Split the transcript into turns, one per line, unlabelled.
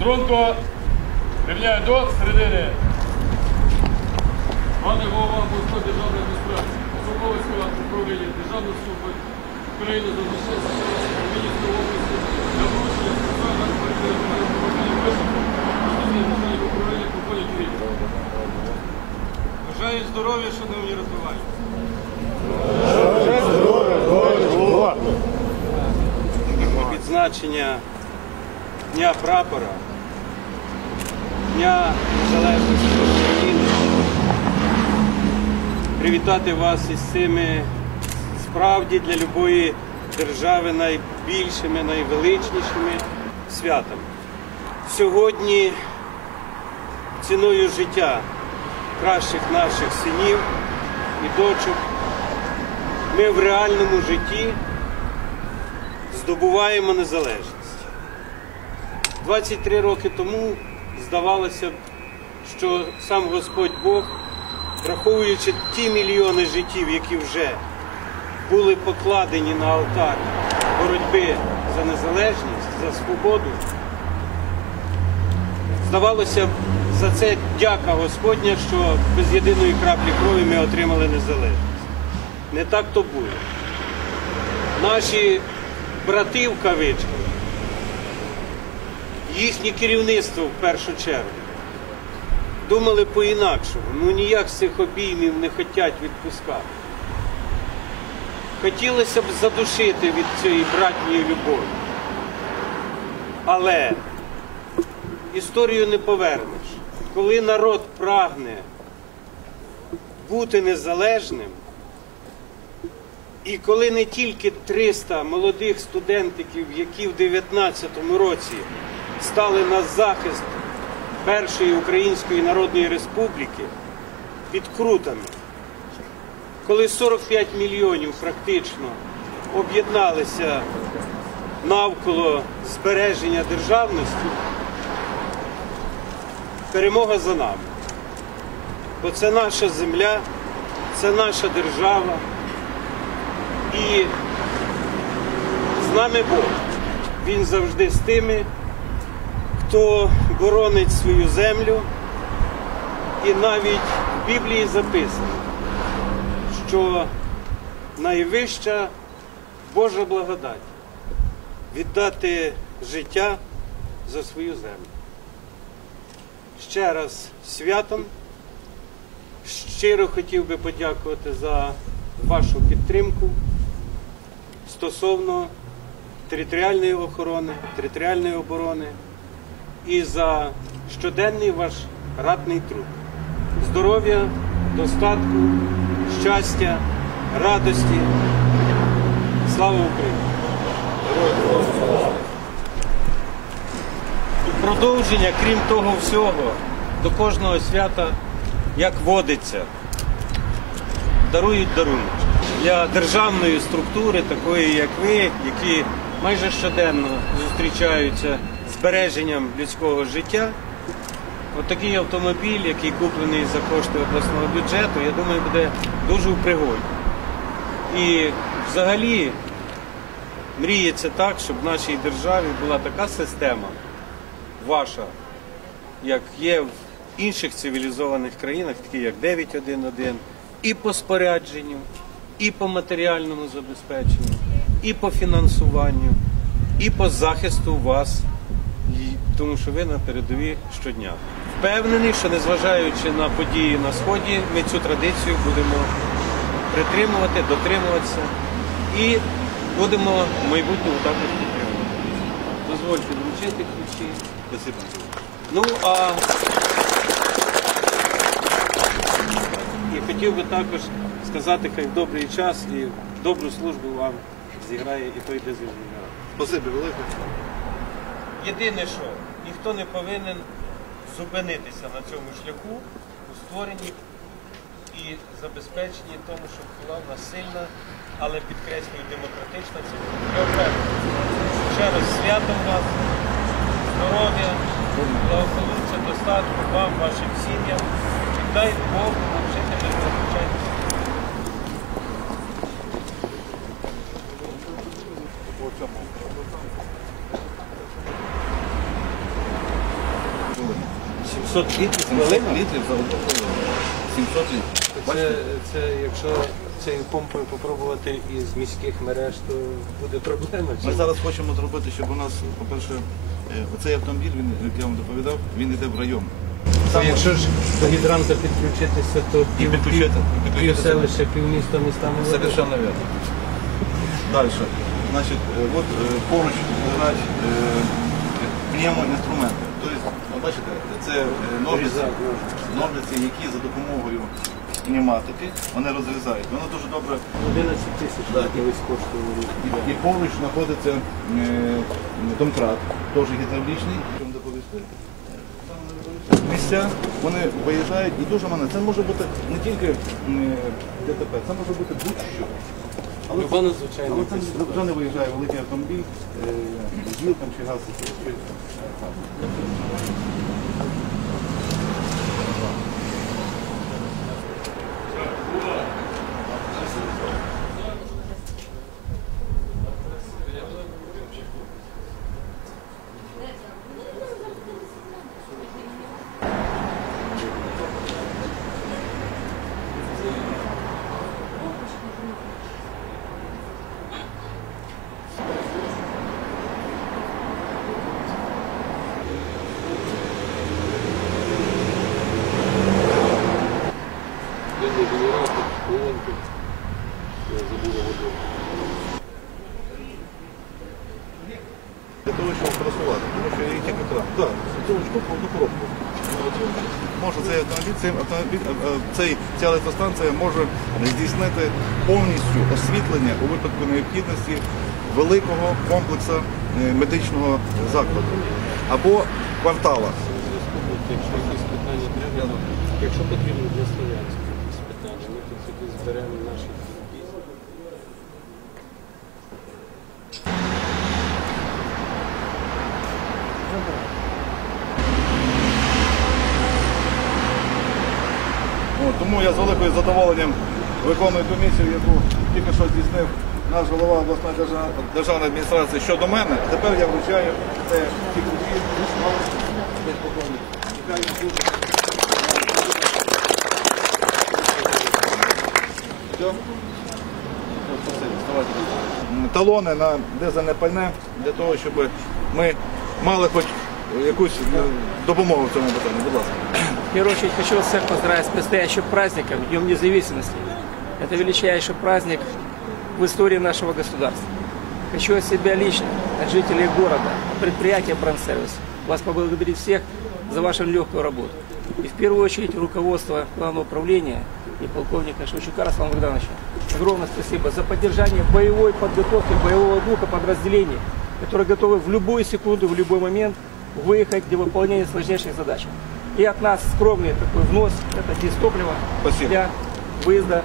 Струнко рівняю до середини. Пане голова обласної державної адміністрації, особовий склад управління Державної служби України за захисті міністр області
Дня прапора, Дня Незалежності України. Привітати вас із цими справді для любої держави найбільшими, найвеличнішими святами. Сьогодні ціною життя кращих наших синів і дочок ми в реальному житті здобуваємо незалежність. 23 роки тому здавалося б, що сам Господь Бог, враховуючи ті мільйони життів, які вже були покладені на алтар боротьби за незалежність, за свободу, здавалося б, за це дяка Господня, що без єдиної краплі крові ми отримали незалежність. Не так то було. Наші брати в кавичках, їхнє керівництво в першу чергу, думали по-інакшому. Ну ніяк цих обіймів не хочуть відпускати. Хотілося б задушити від цієї братньої любові. Але історію не повернеш. Коли народ прагне бути незалежним, і коли не тільки 300 молодих студентиків, які в 19-му році стали на захист Першої Української Народної Республіки під крутами, коли 45 мільйонів практично об'єдналися навколо збереження державності, перемога за нами. Бо це наша земля, це наша держава. І з нами Бог. Він завжди з тими, хто боронить свою землю. І навіть в Біблії записано, що найвища Божа благодать віддати життя за свою землю. Ще раз святом. Щиро хотів би подякувати за вашу підтримку стосовно територіальної охорони, територіальної оборони і за щоденний ваш ратний труд. Здоров'я, достатку, щастя, радості. Слава Україні! І продовження, крім того всього, до кожного свята, як водиться, дарують дарунок для державної структури, такої як ви, які майже щоденно зустрічаються збереженням людського життя. Отакий автомобіль, який куплений за кошти обласного бюджету, я думаю, буде дуже в пригоді. І взагалі мріється так, щоб в нашій державі була така система ваша, як є в інших цивілізованих країнах, такі як 911, і по спорядженню, і по матеріальному забезпеченню, і по фінансуванню, і по захисту вас, тому що ви на передовій щодня. Впевнений, що незважаючи на події на сході, ми цю традицію будемо притримувати, дотримуватися і будемо в майбутньому також підтримувати. Дозвольте вручити ключі.
Спасибо.
Ну а і хотів би також сказати, хай в добрий час і добру службу вам зіграє і той дизель генерал.
Спасибі велике.
Єдине, що ніхто не повинен зупинитися на цьому шляху у створенні і забезпеченні тому, щоб була в нас сильна, але підкреслюю демократична цивілізація. Ще раз святом вас, здоров'я, благополуччя, достатку вам, вашим сім'ям. І дай Бог нам жити без надзвичайних. 700 літрів
700 літрів за одну хвилину. 700 літрів.
Це, це якщо цією помпою попробувати із міських мереж, то буде проблема.
Ми зараз хочемо зробити, щоб у нас, по-перше, е, оцей автомобіль, він, як я вам доповідав, він йде в район.
То якщо ж до гідранта підключитися, то
І підключити. і
пів
підключити
селища, півміста міста не буде.
Совершенно верно. Дальше. Значить, е, от е, поруч лежать е, пневмоінструменти. Ви бачите, це е, ножиці, ножиці, які за допомогою пневматики вони розрізають. Воно дуже добре
11 тисяч колись коштували.
І, поруч знаходиться е, домкрат, теж гідравлічний. Місця вони виїжджають і дуже мене. Це може бути не тільки е, ДТП, це може бути будь-що. Але
Люба надзвичайна
але
там
вже не виїжджає великий автомобіль е, з мілком чи газ. Чи- чи-
генератор, колонки. Я забула воду.
Для того, щоб просувати. Тому що їх кран. Так, цю штуку одну коробку. Може цей автомобіль, цей автомобіль, цей, ця електростанція може здійснити повністю освітлення у випадку необхідності великого комплексу е, медичного закладу або квартала.
Якщо потрібно для Слов'янська
тому я з великим задоволенням виконую ту місію, яку тільки що здійснив наш голова обласної державної адміністрації щодо мене. Тепер я вручаю це ті ключі. Талони на дизельне пальне для того, щоб ми мали хоч якусь допомогу в цьому питанні. Будь ласка.
В первую очередь хочу всех поздравить с предстоящим праздником, Днем независимости. Это величайший праздник в истории нашего государства. Хочу от себя лично, от жителей города, от предприятия «Бранцервис» вас поблагодарить всех за вашу легкую работу. И в первую очередь руководство Главного управления и полковника Шевчука Руслана Богдановича. Огромное спасибо за поддержание боевой подготовки боевого духа подразделений, которые готовы в любую секунду, в любой момент выехать для выполнения сложнейших задач. И от нас скромный такой взнос, это
Спасибо.
для выезда